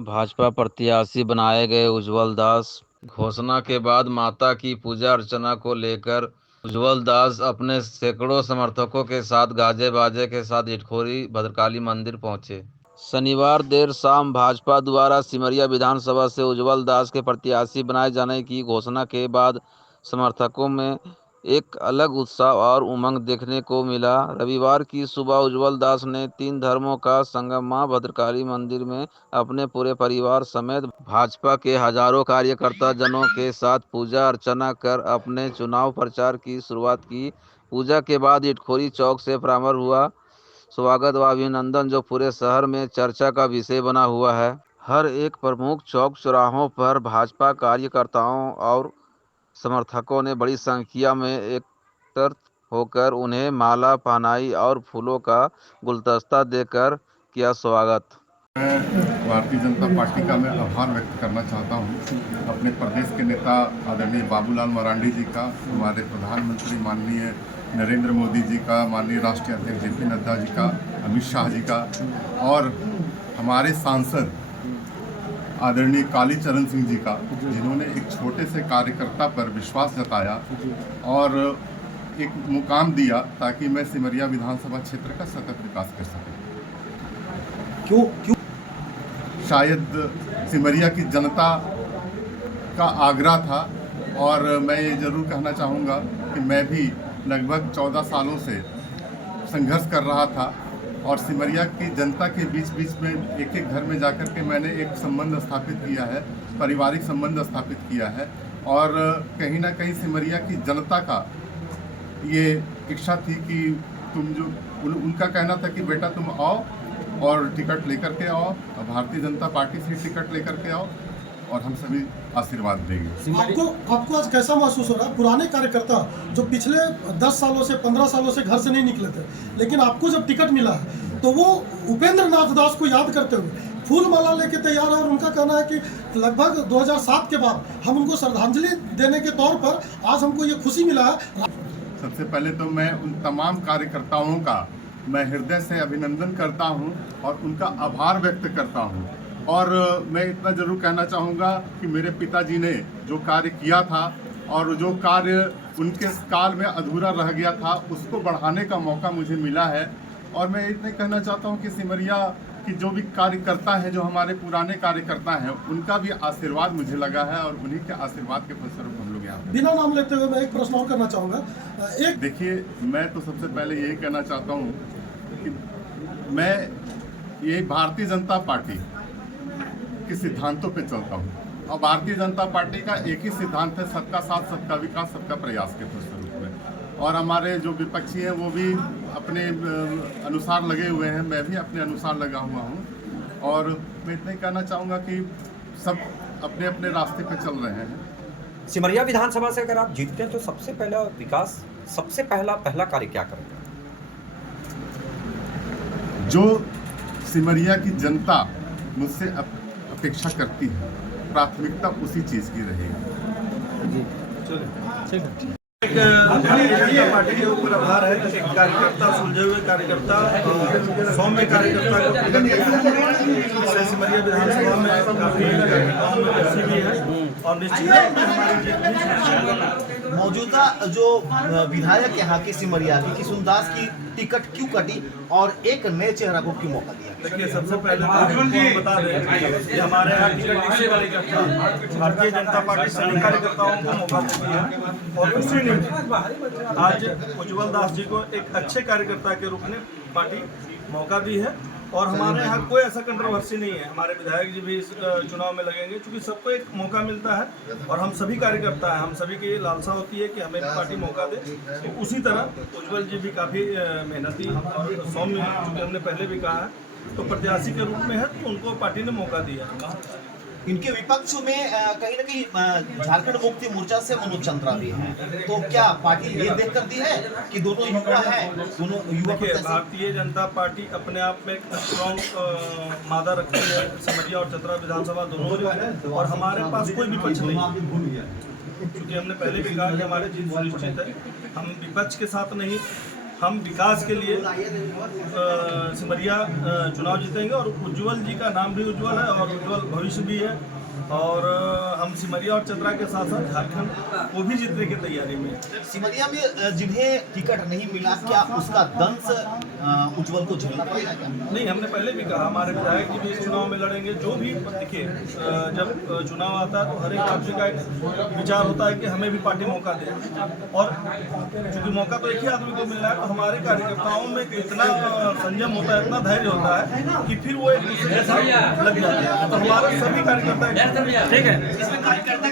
भाजपा प्रत्याशी बनाए गए उज्जवल दास। घोषणा के बाद माता की पूजा अर्चना को लेकर उज्जवल दास अपने सैकड़ों समर्थकों के साथ गाजे बाजे के साथ इटखोरी भद्रकाली मंदिर पहुंचे। शनिवार देर शाम भाजपा द्वारा सिमरिया विधानसभा से उज्जवल दास के प्रत्याशी बनाए जाने की घोषणा के बाद समर्थकों में एक अलग उत्साह और उमंग देखने को मिला। रविवार की सुबह उज्जवल दास ने तीन धर्मों का संगम मां भद्रकाली मंदिर में अपने पूरे परिवार समेत भाजपा के हजारों कार्यकर्ता जनों के साथ पूजा अर्चना कर अपने चुनाव प्रचार की शुरुआत की। पूजा के बाद इटखोरी चौक से प्रारंभ हुआ स्वागत व अभिनंदन, जो पूरे शहर में चर्चा का विषय बना हुआ है। हर एक प्रमुख चौक चौराहों पर भाजपा कार्यकर्ताओं और समर्थकों ने बड़ी संख्या में एकत्रित होकर उन्हें माला पहनाई और फूलों का गुलदस्ता देकर किया स्वागत। मैं भारतीय जनता पार्टी का मैं आभार व्यक्त करना चाहता हूं अपने प्रदेश के नेता आदरणीय बाबूलाल मरांडी जी का, हमारे प्रधानमंत्री माननीय नरेंद्र मोदी जी का, माननीय राष्ट्रीय अध्यक्ष जेपी नड्डा जी का, अमित शाह जी का, और हमारे सांसद आदरणीय कालीचरण सिंह जी का, जिन्होंने एक छोटे से कार्यकर्ता पर विश्वास जताया और एक मुकाम दिया ताकि मैं सिमरिया विधानसभा क्षेत्र का सतत विकास कर सकूं। क्यों शायद सिमरिया की जनता का आग्रह था, और मैं ये ज़रूर कहना चाहूँगा कि मैं भी लगभग 14 सालों से संघर्ष कर रहा था, और सिमरिया की जनता के बीच में एक एक घर में जाकर के मैंने एक संबंध स्थापित किया है, पारिवारिक संबंध स्थापित किया है, और कहीं ना कहीं सिमरिया की जनता का ये इच्छा थी कि तुम जो उनका कहना था कि बेटा तुम आओ और टिकट लेकर के आओ, भारतीय जनता पार्टी से टिकट लेकर के आओ और हम सभी आशीर्वाद देंगे। आपको आज कैसा महसूस हो रहा है? पुराने कार्यकर्ता जो पिछले 10 सालों से 15 सालों से घर से नहीं निकले थे, लेकिन आपको जब टिकट मिला है तो वो उपेंद्र नाथ दास को याद करते हुए फूल माला लेके तैयार है, और उनका कहना है कि लगभग 2007 के बाद हम उनको श्रद्धांजलि देने के तौर पर आज हमको ये खुशी मिला है। सबसे पहले तो मैं उन तमाम कार्यकर्ताओं का मैं हृदय से अभिनंदन करता हूं और उनका आभार व्यक्त करता हूं, और मैं इतना ज़रूर कहना चाहूँगा कि मेरे पिताजी ने जो कार्य किया था और जो कार्य उनके काल में अधूरा रह गया था, उसको बढ़ाने का मौका मुझे मिला है। और मैं इतना कहना चाहता हूँ कि सिमरिया की जो भी कार्यकर्ता हैं, जो हमारे पुराने कार्यकर्ता हैं, उनका भी आशीर्वाद मुझे लगा है, और उन्हीं के आशीर्वाद के फलस्वरूप हम लोग यहाँ बिना नाम लेते हुए मैं एक प्रश्न और करना चाहूँगा। देखिए, मैं तो सबसे पहले यही कहना चाहता हूँ कि मैं ये भारतीय जनता पार्टी के सिद्धांतों पे चलता हूँ, और भारतीय जनता पार्टी का एक ही सिद्धांत है, सबका साथ, सबका विकास, सबका प्रयास के फलस्वरूप में। और हमारे जो विपक्षी हैं वो भी अपने अनुसार लगे हुए हैं, मैं भी अपने अनुसार लगा हुआ हूँ, और मैं इतना ही कहना चाहूँगा कि सब अपने अपने रास्ते पे चल रहे हैं। सिमरिया विधानसभा से अगर आप जीतते हैं तो सबसे पहला विकास, सबसे पहला कार्य क्या करेंगे? जो सिमरिया की जनता मुझसे अपेक्षा करती है, प्राथमिकता उसी चीज़ की रहेगी। जनता पार्टी के ऊपर आभार है कि कार्यकर्ता, सुलझे हुए कार्यकर्ता, सौम्य कार्यकर्ता को सिमरिया विधानसभा में काफी भी है, और निश्चित मौजूदा जो विधायक यहाँ की सिमरिया की किशुनदास की टिकट क्यों कटी और एक नए चेहरा को क्यों मौका दिया? देखिए, सबसे पहले तो बता दें कि हमारे यहाँ टिकट किसी वाले का था, भारतीय जनता पार्टी सभी कार्यकर्ताओं को मौका देती है, और उसी ने आज उज्जवल दास जी को एक अच्छे कार्यकर्ता के रूप में पार्टी मौका दी है। और हमारे यहाँ कोई ऐसा कंट्रोवर्सी नहीं है, हमारे विधायक जी भी इस चुनाव में लगेंगे, क्योंकि सबको एक मौका मिलता है, और हम सभी कार्यकर्ता हैं, हम सभी की लालसा होती है कि हमें पार्टी मौका दे। तो उसी तरह उज्जवल जी भी काफ़ी मेहनती और सौम्य, चूँकि हमने पहले भी कहा है, तो प्रत्याशी के रूप में है, तो उनको पार्टी ने मौका दिया। इनके विपक्ष में कहीं ना कहीं झारखंड मुक्ति मोर्चा से मनोज चंद्रा भी है, तो क्या पार्टी ये देख कर दी है कि दोनों युवा हैं, दोनों युवा? भारतीय जनता पार्टी अपने आप में एक स्ट्रॉन्ग मादा रखती है, सिमरिया और चतरा विधानसभा दोनों में, और हमारे पास कोई विपक्ष नहीं, क्योंकि हमने पहले भी कहा कि हमारी जीत सुनिश्चित है। हम विपक्ष के साथ नहीं, हम विकास के लिए सिमरिया चुनाव जीतेंगे और उज्जवल जी का नाम भी उज्जवल है और उज्जवल भविष्य भी है। और हम सिमरिया और चतरा के साथ साथ झारखंड को भी जीतने की तैयारी में हैं। सिमरिया में जिन्हें टिकट नहीं मिला, क्या उसका दंश उज्जवल को झेलना पड़ेगा क्या? नहीं, हमने पहले भी कहा, हमारे विधायक जी भी इस चुनाव में लड़ेंगे। जो भी देखिए, जब चुनाव आता है तो हर एक आदमी का एक विचार होता है कि हमें भी पार्टी मौका दे, और चूंकि मौका तो एक ही आदमी को मिल रहा है, तो हमारे कार्यकर्ताओं में इतना संयम होता है, इतना धैर्य होता है कि फिर वो एक दूसरे के साथ लग जाते हैं। तो हमारे सभी कार्यकर्ता ठीक है।